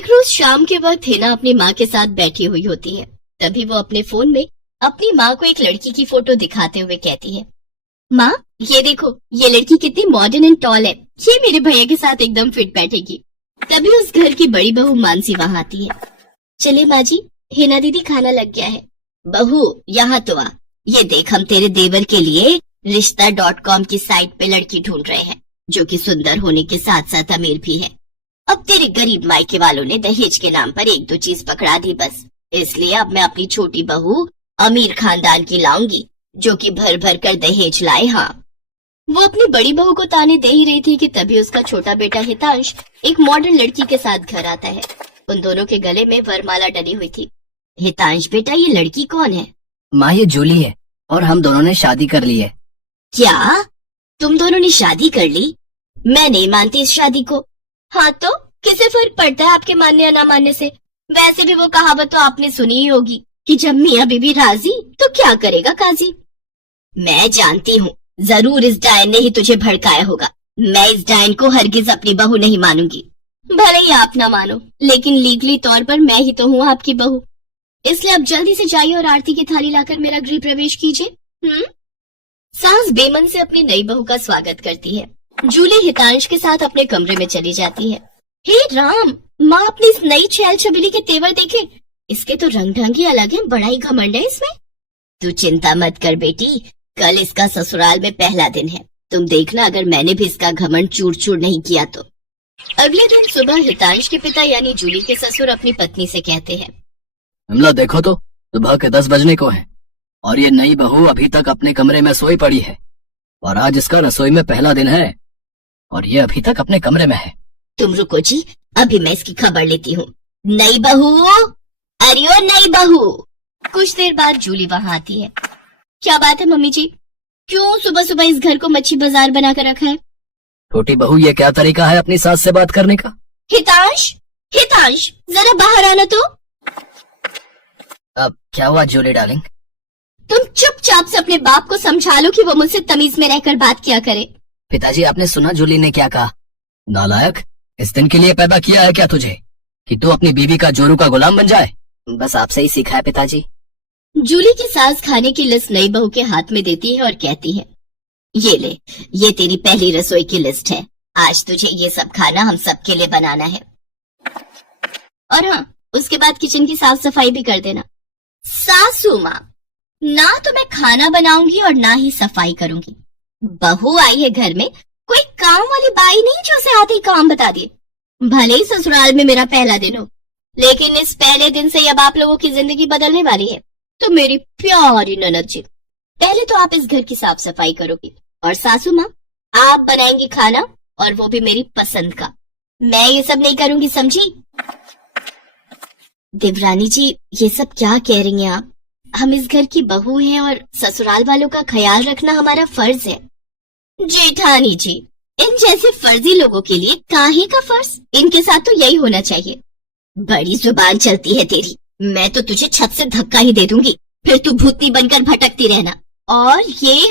एक रोज शाम के वक्त हिना अपनी माँ के साथ बैठी हुई होती है। तभी वो अपने फोन में अपनी माँ को एक लड़की की फोटो दिखाते हुए कहती है, माँ ये देखो, ये लड़की कितनी मॉडर्न एंड टॉल है, ये मेरे भैया के साथ एकदम फिट बैठेगी। तभी उस घर की बड़ी बहू मानसी वहाँ आती है। चले माँ जी, हिना दीदी खाना लग गया है। बहू यहाँ तो आ, ये देख हम तेरे देवर के लिए रिश्ता.com की साइट पे लड़की ढूंढ रहे हैं जो कि सुंदर होने के साथ साथ अमीर भी है। अब तेरे गरीब मायके वालों ने दहेज के नाम पर एक दो चीज पकड़ा दी बस, इसलिए अब मैं अपनी छोटी बहू अमीर खानदान की लाऊंगी जो कि भर भर कर दहेज लाए। हाँ, वो अपनी बड़ी बहू को ताने दे ही रही थी कि तभी उसका छोटा बेटा हितांश एक मॉडर्न लड़की के साथ घर आता है। उन दोनों के गले में वरमाला डली हुई थी। हितांश बेटा, ये लड़की कौन है? माँ ये जूली है और हम दोनों ने शादी कर ली है। क्या तुम दोनों ने शादी कर ली? मैं नहीं मानती इस शादी को। हाँ तो किसे फर्क पड़ता है आपके मानने या ना मानने से? वैसे भी वो कहावत तो आपने सुनी ही होगी कि जब मियाँ बीबी राजी तो क्या करेगा काजी। मैं जानती हूँ, जरूर इस डायन ने ही तुझे भड़काया होगा। मैं इस डायन को हरगिज अपनी बहू नहीं मानूंगी। भले ही आप ना मानो, लेकिन लीगली तौर पर मैं ही तो हूँ आपकी बहू। इसलिए अब जल्दी से जाइए और आरती की थाली लाकर मेरा गृह प्रवेश कीजिए। सास बेमन से अपनी नई बहू का स्वागत करती है। जूली हितांश के साथ अपने कमरे में चली जाती है। हे राम, माँ अपनी इस नई छैल छबीली के तेवर देखे, इसके तो रंग ढंग ही अलग है, बड़ा ही घमंड है इसमें। तू चिंता मत कर बेटी, कल इसका ससुराल में पहला दिन है, तुम देखना अगर मैंने भी इसका घमंड चूर चूर नहीं किया तो। अगले दिन सुबह हितांश के पिता यानी जूली के ससुर अपनी पत्नी से कहते हैं, हमला देखो तो सुबह के 10 बजने को है और ये नई बहू अभी तक अपने कमरे में सोई पड़ी है और आज इसका रसोई में पहला दिन है और ये अभी तक अपने कमरे में है। तुम रुको जी, अभी मैं इसकी खबर लेती हूँ। नई बहू, अरे ओ नई बहू। कुछ देर बाद जूली वहाँ आती है। क्या बात है मम्मी जी, क्यों सुबह सुबह इस घर को मच्छी बाजार बना कर रखा है? छोटी बहू, ये क्या तरीका है अपनी सास से बात करने का? हितांश, हितांश जरा बाहर आना तो। अब क्या हुआ जूली डार्लिंग? तुम चुपचाप से अपने बाप को समझा लो कि वो मुझसे तमीज में रहकर बात किया करे। पिताजी, आपने सुना जूली ने क्या कहा? नालायक, इस दिन के लिए पैदा किया है क्या तुझे कि तू अपनी बीवी का जोरू का गुलाम बन जाए? बस आपसे ही सीखा है पिताजी। जूली की सास खाने की लिस्ट नई बहू के हाथ में देती है और कहती है, ये ले, ये तेरी पहली रसोई की लिस्ट है। आज तुझे ये सब खाना हम सबके लिए बनाना है। और हाँ, उसके बाद किचन की साफ सफाई भी कर देना। सासू माँ, ना तो मैं खाना बनाऊंगी और ना ही सफाई करूंगी। बहू आई है घर में, कोई काम वाली बाई नहीं जो उसे आते ही काम बता दे। भले ही ससुराल में मेरा पहला दिन हो, लेकिन इस पहले दिन से अब आप लोगों की जिंदगी बदलने वाली है। तो मेरी प्यारी ननद जी, पहले तो आप इस घर की साफ सफाई करोगी और सासू माँ आप बनाएंगी खाना, और वो भी मेरी पसंद का। मैं ये सब नहीं करूंगी, समझी? देवरानी जी, ये सब क्या कह रही हैं आप? हम इस घर की बहू हैं और ससुराल वालों का ख्याल रखना हमारा फर्ज है। जेठानी जी, इन जैसे फर्जी लोगों के लिए काहे का फर्ज? इनके साथ तो यही होना चाहिए। बड़ी जुबान चलती है तेरी, मैं तो तुझे छत से धक्का ही दे दूंगी, फिर तू भूतनी बनकर भटकती रहना। और ये